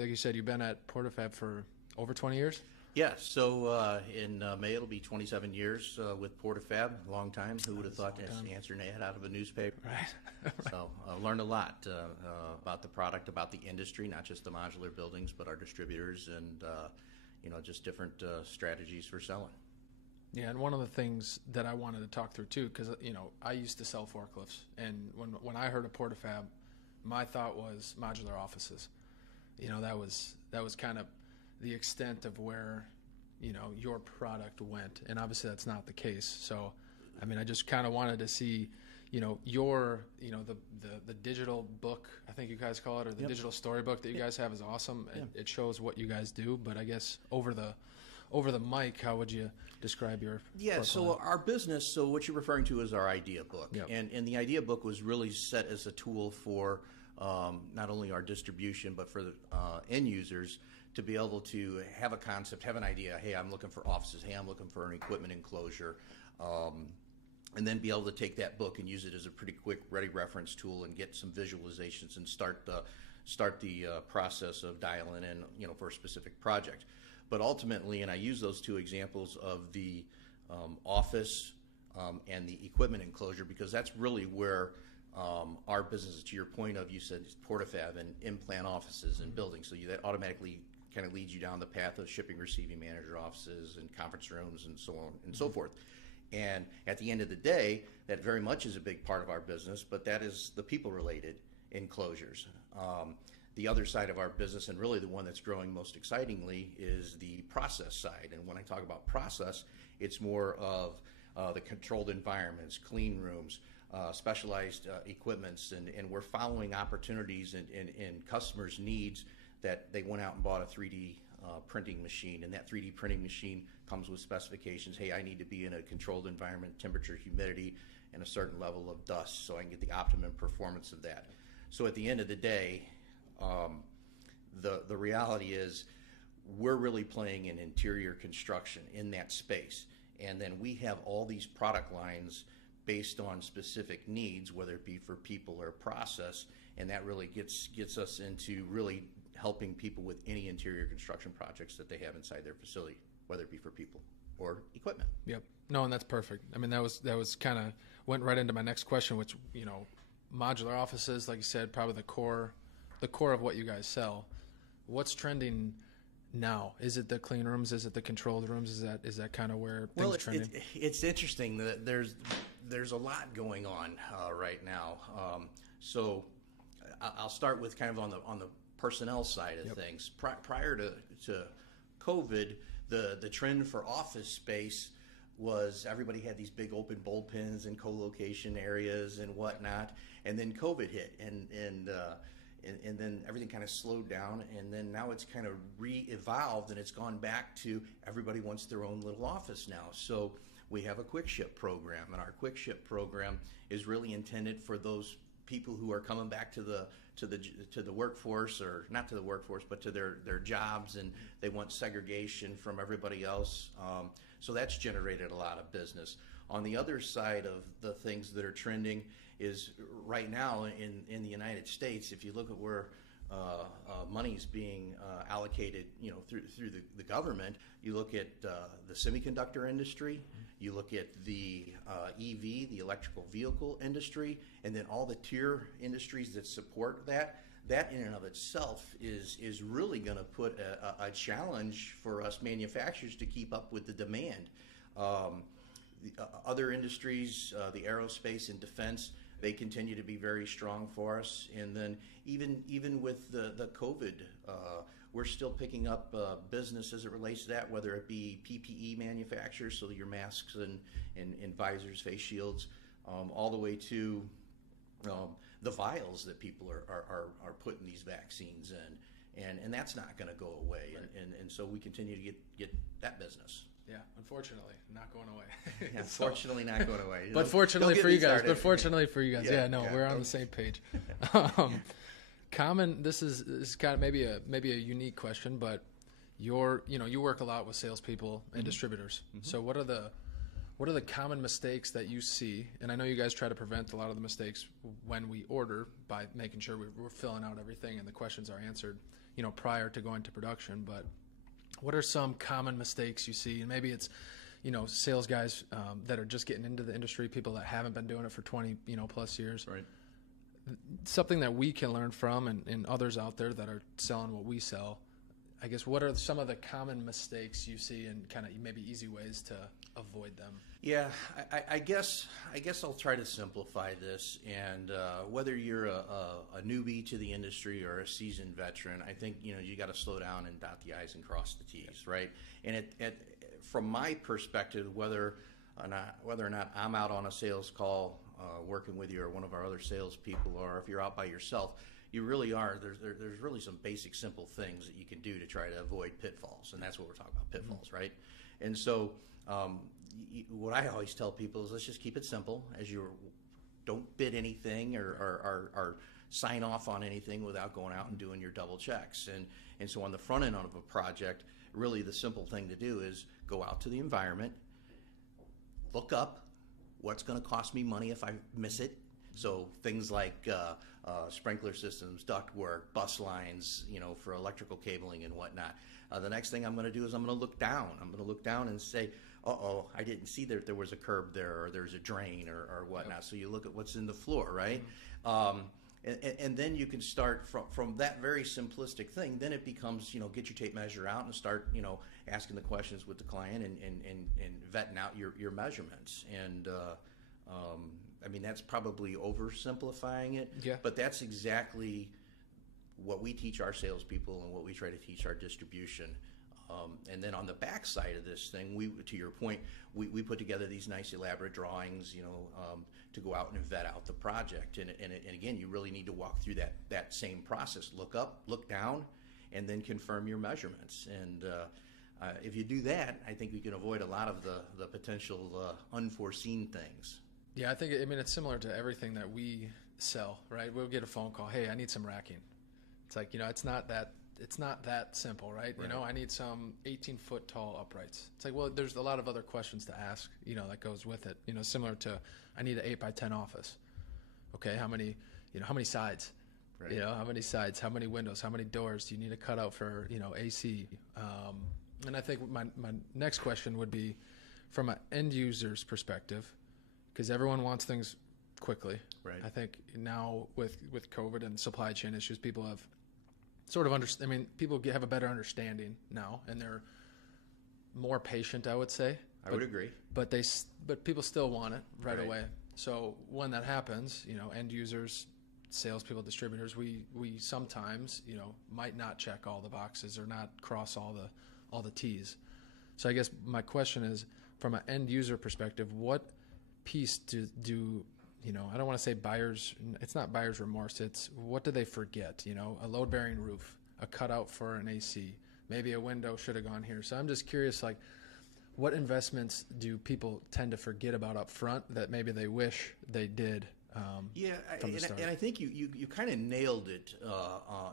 Like you said, you've been at PortaFab for over 20 years? Yeah, so in May it'll be 27 years with PortaFab, a long time. Who would have thought to answer an ad out of a newspaper? Right. So learned a lot about the product, about the industry, not just the modular buildings, but our distributors and just different strategies for selling. Yeah, and one of the things that I wanted to talk through too, because I used to sell forklifts, and when I heard of PortaFab, my thought was modular offices. That was kind of the extent of where your product went, and obviously that's not the case. So I mean, I just kind of wanted to see your the digital book, I think you guys call it, or the Yep. digital storybook that you guys have is awesome. Yeah. It shows what you guys do, but I guess over the mic, how would you describe your So our business, so what you're referring to is our idea book. Yep. And the idea book was really set as a tool for not only our distribution, but for the end users to be able to have a concept, have an idea. Hey, I'm looking for offices. Hey, I'm looking for an equipment enclosure. And then be able to take that book and use it as a pretty quick, ready reference tool and get some visualizations and start the process of dialing in, for a specific project. But ultimately, and I use those two examples of the office and the equipment enclosure because that's really where our business, to your point of, you said PortaFab and implant offices and buildings, so that automatically kind of leads you down the path of shipping, receiving manager offices and conference rooms and so on and so forth. And at the end of the day, that very much is a big part of our business, but that is the people-related enclosures. The other side of our business, and really the one that's growing most excitingly, is the process side. And when I talk about process, it's more of the controlled environments, clean rooms, specialized equipments, and we're following opportunities in customers' needs that they went out and bought a 3D printing machine, and that 3D printing machine comes with specifications. Hey, I need to be in a controlled environment, temperature, humidity, and a certain level of dust so I can get the optimum performance of that. So at the end of the day, the reality is we're really playing in interior construction in that space, and then we have all these product lines based on specific needs, whether it be for people or process, and that really gets us into really helping people with any interior construction projects that they have inside their facility, whether it be for people or equipment. Yep. No, and that's perfect. I mean, that was kind of went right into my next question, which modular offices, like you said, probably the core of what you guys sell. What's trending now? Is it the clean rooms? Is it the controlled rooms? Is that kind of where things are trending? It's interesting that there's a lot going on right now. So I'll start with kind of on the personnel side of Yep. things. Prior to COVID, the trend for office space was everybody had these big open bullpens and co-location areas and whatnot, and then COVID hit, and then everything kind of slowed down, and then now it's kind of re-evolved, and it's gone back to everybody wants their own little office now. So we have a quick ship program, and our quick ship program is really intended for those people who are coming back to the workforce, or not to the workforce, but to their jobs, and they want segregation from everybody else. So that's generated a lot of business. On the other side of the things that are trending is right now in the United States, if you look at where money's being allocated, through the government, you look at the semiconductor industry, you look at the EV, the electrical vehicle industry, and then all the tier industries that support that. That in and of itself is really going to put a challenge for us manufacturers to keep up with the demand. The other industries, the aerospace and defense, they continue to be very strong for us. And then even with the COVID, we're still picking up business as it relates to that, whether it be PPE manufacturers, so your masks and visors, face shields, all the way to the vials that people are putting these vaccines in. And that's not going to go away. Right. And so we continue to get that business. Yeah, unfortunately, not going away. Yeah, unfortunately, not going away. But fortunately for you guys. Yeah, we're on the same page. Common. This is kind of maybe a unique question, but you work a lot with salespeople and distributors. Mm-hmm. So what are the common mistakes that you see? And I know you guys try to prevent a lot of the mistakes when we order by making sure we're filling out everything and the questions are answered. prior to going to production. But what are some common mistakes you see? And maybe it's, sales guys that are just getting into the industry, people that haven't been doing it for 20, plus years. Right. Something that we can learn from and others out there that are selling what we sell. I guess, what are some of the common mistakes you see and kind of maybe easy ways to avoid them? Yeah, I guess I'll try to simplify this. And whether you're a newbie to the industry or a seasoned veteran, I think you got to slow down and dot the I's and cross the T's, right? And from my perspective, whether or not I'm out on a sales call working with you or one of our other salespeople, or if you're out by yourself, you really are. There's really some basic, simple things that you can do to try to avoid pitfalls, and that's what we're talking about, pitfalls, right? And so, what I always tell people is let's just keep it simple. Don't bid anything or sign off on anything without going out and doing your double checks. And so on the front end of a project, really the simple thing to do is go out to the environment, look up what's going to cost me money if I miss it. So things like sprinkler systems, ductwork, bus lines, for electrical cabling and whatnot. The next thing I'm going to do is I'm going to look down. I'm going to look down and say, I didn't see that there was a curb there or there's a drain or whatnot. Yep. So you look at what's in the floor, right? Mm-hmm. And then you can start from that very simplistic thing. Then it becomes, get your tape measure out and start, asking the questions with the client and vetting out your measurements. And that's probably oversimplifying it. Yeah. But that's exactly what we teach our salespeople and what we try to teach our distribution. And then on the back side of this thing, to your point, we put together these nice elaborate drawings, to go out and vet out the project. And again, you really need to walk through that same process. Look up, look down, and then confirm your measurements. And if you do that, I think we can avoid a lot of the potential unforeseen things. Yeah, I think it's similar to everything that we sell, right? We'll get a phone call, hey, I need some racking. It's like, it's not that simple, right? Right. I need some 18-foot tall uprights. It's like, well, there's a lot of other questions to ask, that goes with it. Similar to, I need an 8x10 office. Okay, how many sides? Right. How many sides? How many windows? How many doors do you need to cut out for, AC? And I think my next question would be, from an end user's perspective, because everyone wants things quickly. Right. I think now with COVID and supply chain issues, people have sort of people have a better understanding now, and they're more patient, I would say. I would agree. But people still want it right away. Right. So when that happens, end users, salespeople, distributors, we sometimes, might not check all the boxes or not cross all the T's. So I guess my question is, from an end user perspective, what piece do I don't want to say buyers, it's not buyer's remorse, it's what do they forget? A load bearing roof, a cutout for an AC, maybe a window should have gone here. So I'm just curious, like, what investments do people tend to forget about up front that maybe they wish they did? From the start? And I think you kind of nailed it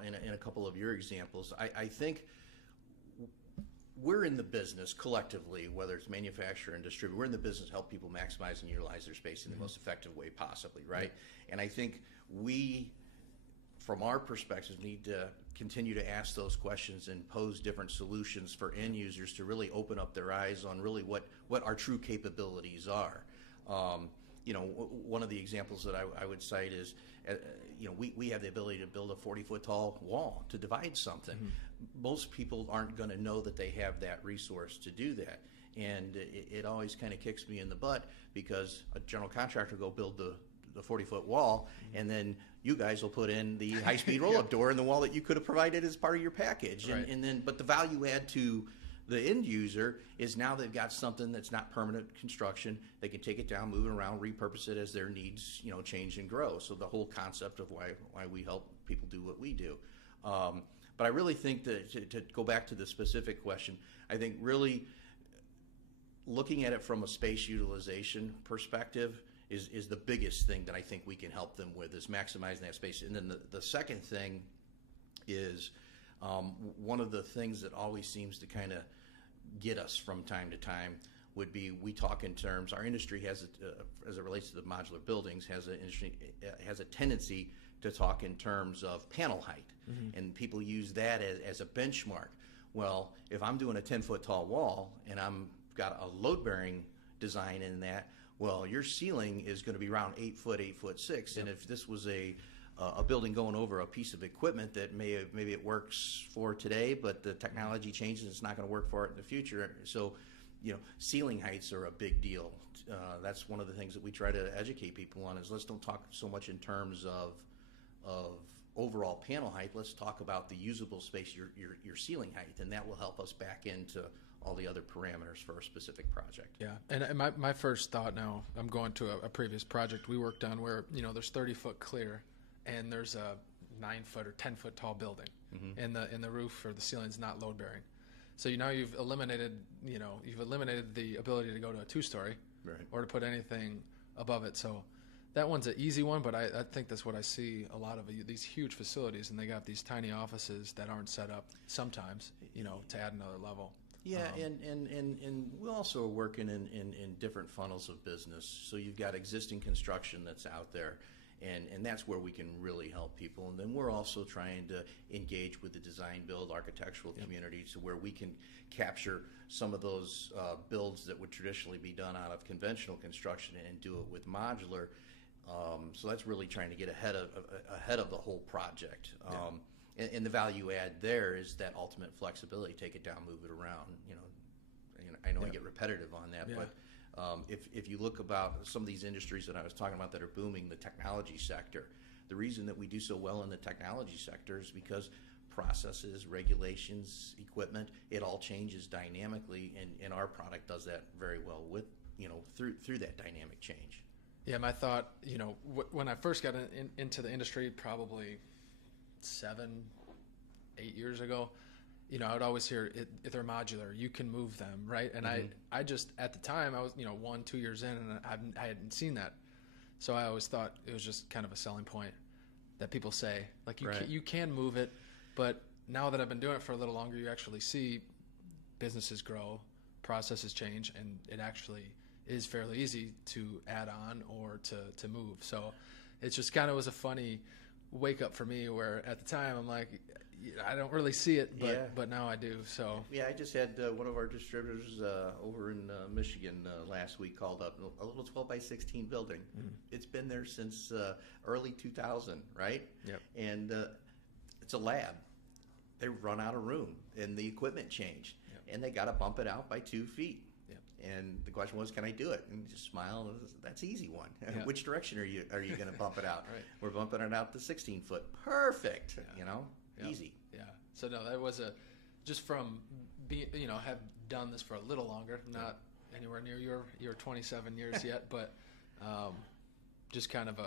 in a couple of your examples. I think we're in the business collectively, whether it's manufacturer and distributor, we're in the business to help people maximize and utilize their space in the most effective way possibly, right? And I think we, from our perspective, need to continue to ask those questions and pose different solutions for end users to really open up their eyes on really what our true capabilities are. One of the examples that I would cite is, we have the ability to build a 40-foot tall wall to divide something. Mm-hmm. Most people aren't going to know that they have that resource to do that. And it always kind of kicks me in the butt because a general contractor will go build the 40-foot wall, mm-hmm. and then you guys will put in the high-speed roll-up door in the wall that you could have provided as part of your package. Right. But the value add to the end user is now they've got something that's not permanent construction. They can take it down, move it around, repurpose it as their needs, change and grow. So the whole concept of why we help people do what we do. But I really think that to go back to the specific question, I think really looking at it from a space utilization perspective is the biggest thing that I think we can help them with, is maximizing that space. And then the second thing is one of the things that always seems to kind of get us from time to time would be, we talk in terms, our industry has, as it relates to the modular buildings, has a tendency to talk in terms of panel height, and people use that as a benchmark. Well, if I'm doing a 10-foot tall wall and I'm got a load-bearing design in that, well, your ceiling is going to be around 8 foot, 8'6", and if this was a building going over a piece of equipment that maybe it works for today, but the technology changes, it's not going to work for it in the future. So, ceiling heights are a big deal. That's one of the things that we try to educate people on is let's don't talk so much in terms of overall panel height. Let's talk about the usable space, your ceiling height, and that will help us back into all the other parameters for a specific project. Yeah, and my first thought now, I'm going to a previous project we worked on where, there's 30-foot clear, and there's a 9-foot or 10-foot tall building, and the roof or the ceiling's not load bearing. So now you've eliminated the ability to go to a 2-story, right, or to put anything above it. So that one's an easy one, but I think that's what I see a lot of these huge facilities, and they got these tiny offices that aren't set up sometimes, to add another level. Yeah, and we also are working in different funnels of business. So you've got existing construction that's out there, and that's where we can really help people. And then we're also trying to engage with the design build architectural community to where we can capture some of those builds that would traditionally be done out of conventional construction and do it with modular. So that's really trying to get ahead of the whole project. And the value add there is that ultimate flexibility. Take it down, move it around. I know I get repetitive on that, but if you look about some of these industries that I was talking about that are booming, the technology sector, the reason that we do so well in the technology sector is because processes, regulations, equipment, it all changes dynamically, and our product does that very well with through that dynamic change. Yeah, my thought, when I first got into the industry, probably 7-8 years ago, I would always hear if they're modular, you can move them, right? And I just, at the time, I was 1-2 years in, and I hadn't seen that, so I always thought it was just kind of a selling point that people say, like you can move it, but now that I've been doing it for a little longer, you actually see businesses grow, processes change, and it actually is fairly easy to add on or to move. So it just kind of was a funny wake up for me, where at the time I'm like, I don't really see it, but now I do. So I just had one of our distributors over in Michigan last week called up a little 12x16 building. It's been there since early 2000, right? Yep. And it's a lab. They run out of room, and the equipment changed, and they got to bump it out by 2 feet. And the question was, can I do it? And just smile. That's an easy one. Which direction are you going to bump it out? Right. We're bumping it out to 16 foot. Perfect. Easy. Yeah. So no, that was just from being, have done this for a little longer, not anywhere near your 27 years yet, but just kind of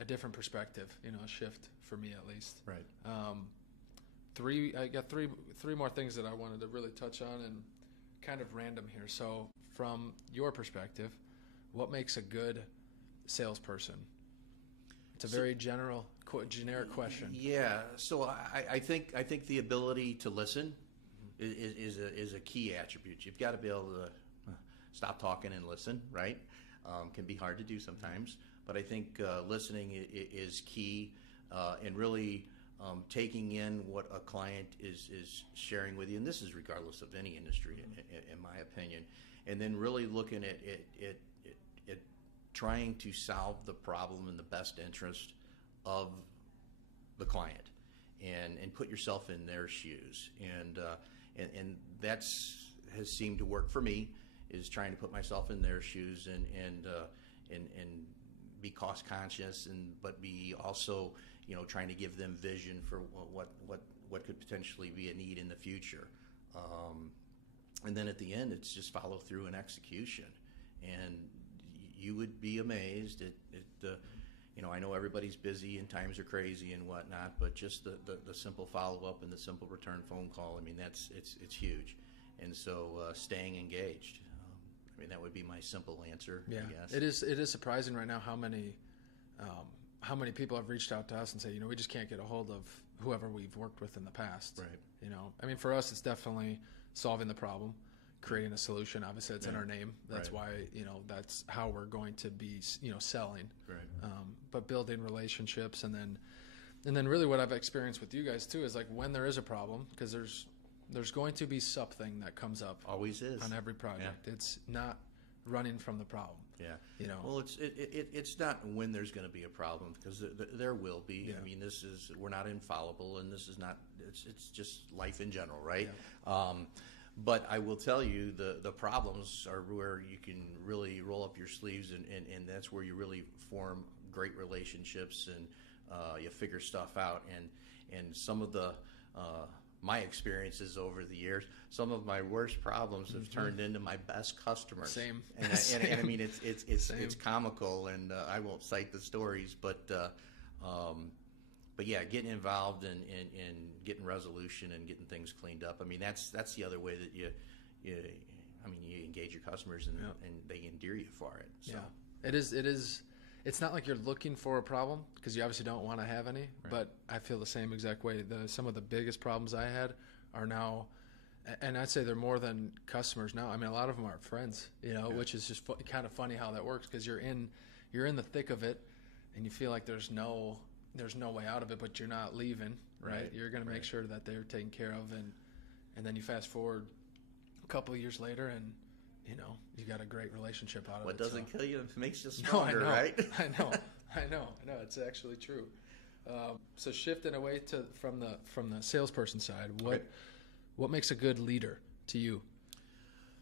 a different perspective, a shift for me at least. Right. I got three more things that I wanted to really touch on, and kind of random here. So from your perspective, what makes a good salesperson? It's a very generic question. Yeah. So I think the ability to listen is a key attribute. You've got to be able to stop talking and listen, right? Can be hard to do sometimes, but I think listening is key, and really taking in what a client is sharing with you, and this is regardless of any industry, in my opinion, and then really looking at trying to solve the problem in the best interest of the client, and put yourself in their shoes, and has seemed to work for me, is trying to put myself in their shoes and be cost conscious, but be also trying to give them vision for what could potentially be a need in the future, and then at the end it's just follow through and execution, and you would be amazed at I know everybody's busy and times are crazy and whatnot, but just the simple follow-up and the simple return phone call, it's huge. And so staying engaged, that would be my simple answer, I guess. It is surprising right now how many people have reached out to us and say, we just can't get a hold of whoever we've worked with in the past. Right. For us, it's definitely solving the problem, creating a solution. Obviously, it's in our name. That's why, that's how we're going to be, selling. Right. But building relationships, and then And then really what I've experienced with you guys too is like when there is a problem, because there's going to be something that comes up. Always is. On every project. Yeah. It's not running from the problem. Yeah. You know. Well, it's not when there's going to be a problem, because there will be. Yeah. I mean, we're not infallible, and this is not. It's just life in general, right? Yeah. But I will tell you, the problems are where you can really roll up your sleeves, and that's where you really form great relationships, and you figure stuff out. And some of the my experiences over the years, some of my worst problems have turned into my best customers. Same. And I mean, it's comical, and I won't cite the stories, but yeah, getting involved in getting resolution and getting things cleaned up. I mean, that's the other way that you engage your customers, and they endear you for it. So. Yeah, it is. It's not like you're looking for a problem, because you obviously don't want to have any. Right. But I feel the same exact way. Some of the biggest problems I had are now, and I'd say they're more than customers now. I mean, a lot of them are friends, which is just kind of funny how that works, because you're in the thick of it, and you feel like there's no way out of it, but you're not leaving, right? You're going to make sure that they're taken care of, and then you fast forward a couple of years later, and you got a great relationship out of it. What doesn't kill you makes you stronger, right? I know. It's actually true. So shifting away from the salesperson side, what makes a good leader to you?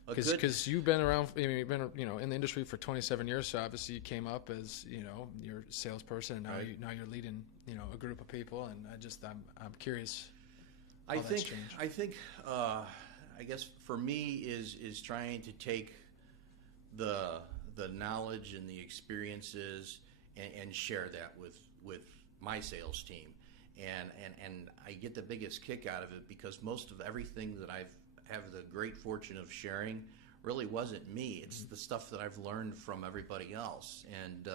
Because you've been around, you've been in the industry for 27 years, so obviously you came up as you're a salesperson, and now you're leading a group of people, and I'm curious. I think I guess for me is trying to take the knowledge and the experiences and share that with my sales team, and I get the biggest kick out of it, because most of everything that I've have the great fortune of sharing really wasn't me. It's the stuff that I've learned from everybody else. And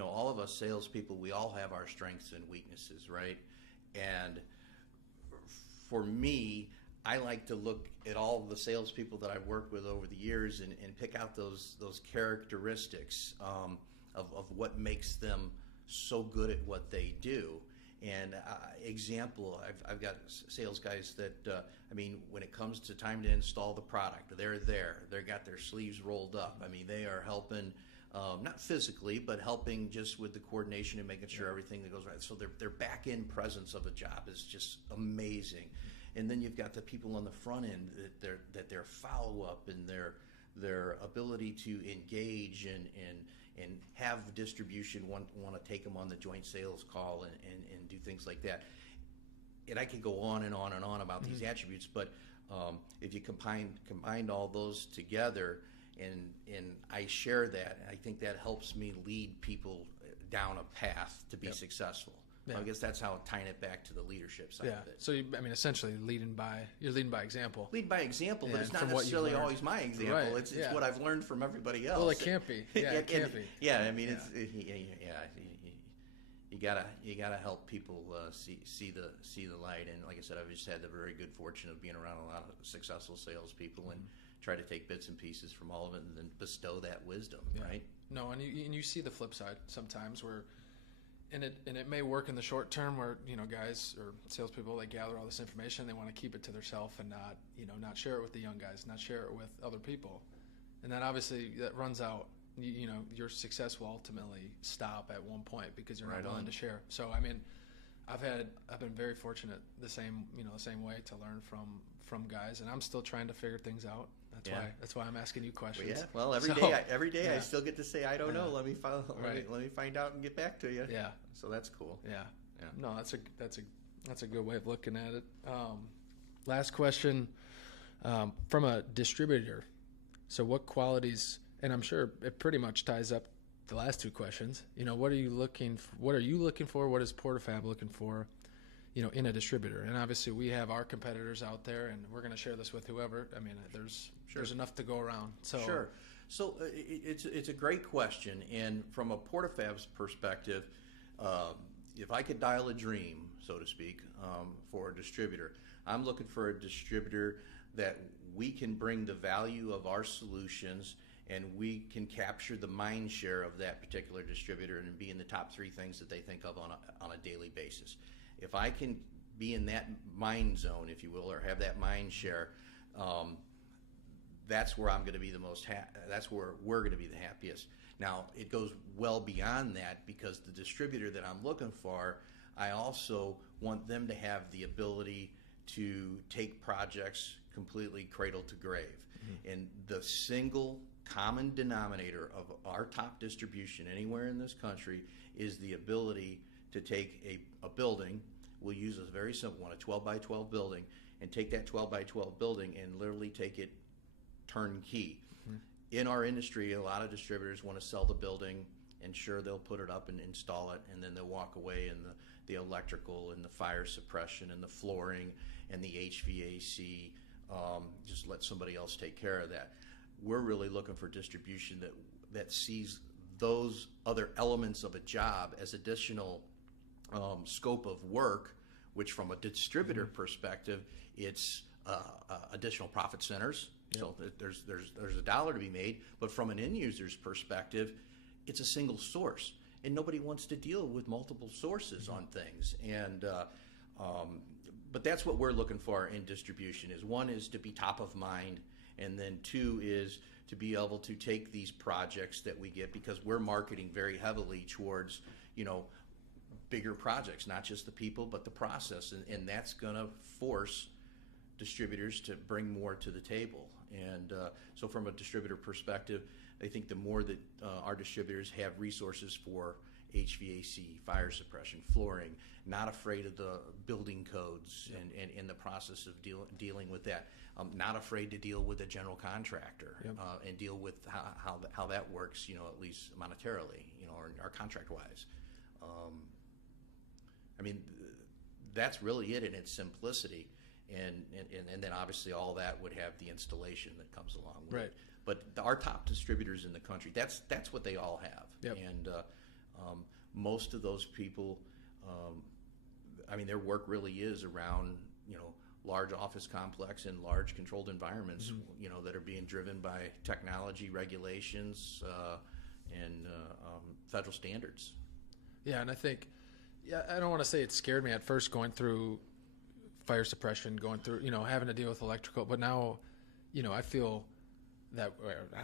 all of us salespeople, we all have our strengths and weaknesses, right? And for me, I like to look at all the salespeople that I've worked with over the years and pick out those characteristics of what makes them so good at what they do. And example, I've got sales guys that, when it comes to time to install the product, they're there. They've got their sleeves rolled up. I mean, they are helping, not physically, but helping just with the coordination and making sure everything that goes right. So their back-end presence of a job is just amazing. And then you've got the people on the front end that their follow-up and their ability to engage and have distribution want to take them on the joint sales call and do things like that. And I could go on and on and on about these attributes, but if you combined all those together, and I share that, I think that helps me lead people down a path to be successful. Yeah. I guess that's how tying it back to the leadership side of it. So essentially you're leading by example. Lead by example, but it's not necessarily always my example. Right. It's what I've learned from everybody else. Well, it can't be. Yeah, it can't be. Yeah, you gotta help people see the light. And like I said, I've just had the very good fortune of being around a lot of successful salespeople and try to take bits and pieces from all of it and then bestow that wisdom. Right? No, and you see the flip side sometimes where. And it may work in the short term where guys or salespeople, they gather all this information, they want to keep it to themselves and not share it with the young guys, not share it with other people, and then obviously that runs out. Your success will ultimately stop at one point because you're not willing to share. So I've been very fortunate the same way to learn from guys, and I'm still trying to figure things out. That's why I'm asking you questions. Well, every day I still get to say I don't know. Let me find out and get back to you. Yeah. So that's cool. Yeah. No, that's a good way of looking at it. Last question from a distributor. So what qualities? And I'm sure it pretty much ties up the last two questions. What are you looking for? What is PortaFab looking for? In a distributor? And obviously we have our competitors out there, and we're going to share this with whoever. There's enough to go around. So sure. So it's a great question, and from a PortaFab's perspective, if I could dial a dream, so to speak, for a distributor, I'm looking for a distributor that we can bring the value of our solutions and we can capture the mind share of that particular distributor and be in the top 3 things that they think of on a daily basis. If I can be in that mind zone, if you will, or have that mind share, that's where I'm going to be the most. That's where we're going to be the happiest. Now, it goes well beyond that, because the distributor that I'm looking for, I also want them to have the ability to take projects completely cradle to grave. And the single common denominator of our top distribution anywhere in this country is the ability to take a building. We'll use a very simple one, a 12 by 12 building, and take that 12 by 12 building and literally take it turnkey. In our industry, a lot of distributors want to sell the building, and sure, they'll put it up and install it, and then they'll walk away, and the electrical and the fire suppression and the flooring and the HVAC, just let somebody else take care of that. We're really looking for distribution that sees those other elements of a job as additional scope of work, which from a distributor perspective, it's additional profit centers. Yep. So there's a dollar to be made, but from an end user's perspective, it's a single source, and nobody wants to deal with multiple sources on things. And but that's what we're looking for in distribution. Is one is to be top of mind, and then 2 is to be able to take these projects that we get, because we're marketing very heavily towards bigger projects, not just the people but the process, and that's going to force distributors to bring more to the table. And so from a distributor perspective, I think the more that our distributors have resources for HVAC, fire suppression, flooring, not afraid of the building codes and in the process of dealing with that, not afraid to deal with a general contractor and deal with how that works, at least monetarily, or contract-wise. I mean, that's really it in its simplicity. And then obviously all that would have the installation that comes along with it. But our top distributors in the country, that's what they all have. Yep. And most of those people, their work really is around large office complex and large controlled environments, that are being driven by technology, regulations, and federal standards. Yeah, and I think, I don't want to say it scared me at first going through fire suppression, going through, having to deal with electrical. But now, I feel that,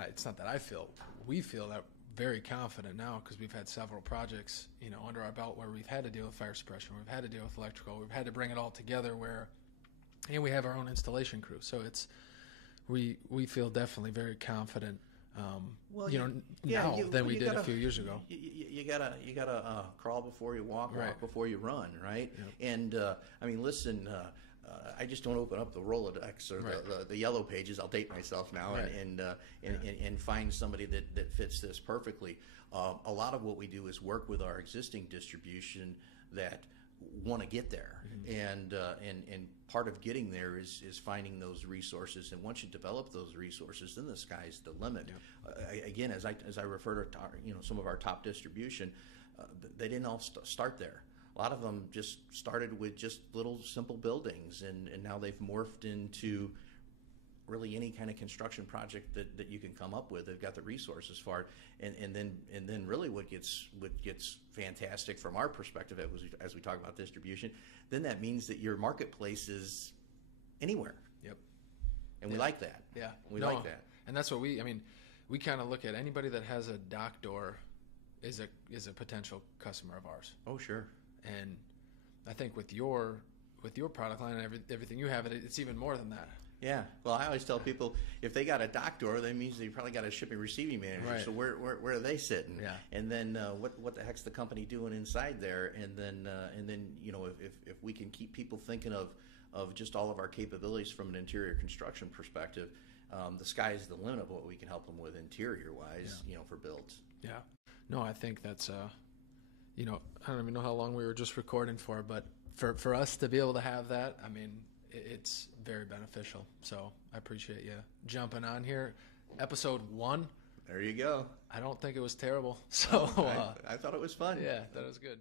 it's not that I feel, we feel that very confident now, because we've had several projects, under our belt where we've had to deal with fire suppression, we've had to deal with electrical, we've had to bring it all together and we have our own installation crew. So we feel definitely very confident, now than we did a few years ago. You gotta crawl before you walk, walk before you run, right? Yep. And listen, I just don't open up the Rolodex or the yellow pages. I'll date myself now and find somebody that fits this perfectly. A lot of what we do is work with our existing distribution that want to get there, and part of getting there is finding those resources. And once you develop those resources, then the sky's the limit. Again, as I refer to some of our top distribution, they didn't all start there. A lot of them just started with just little simple buildings, and now they've morphed into really any kind of construction project that you can come up with. They've got the resources for it, and then really what gets fantastic from our perspective as we talk about distribution, then that means that your marketplace is anywhere. Yep. And we like that. Yeah. We like that. And that's what we kind of look at anybody that has a dock door is a potential customer of ours. Oh, sure. And I think with your product line and everything you have, it's even more than that. Yeah. Well, I always tell people if they got a dock door, that means they probably got a shipping receiving manager. Right. So where are they sitting? Yeah. And then what the heck's the company doing inside there? And then if we can keep people thinking of just all of our capabilities from an interior construction perspective, the sky is the limit of what we can help them with interior wise. For builds. Yeah. No, I think that's I don't even know how long we were just recording for, but for us to be able to have that, it's very beneficial. So I appreciate you jumping on here. Episode 1. There you go. I don't think it was terrible. So I thought it was fun. Yeah, that was good.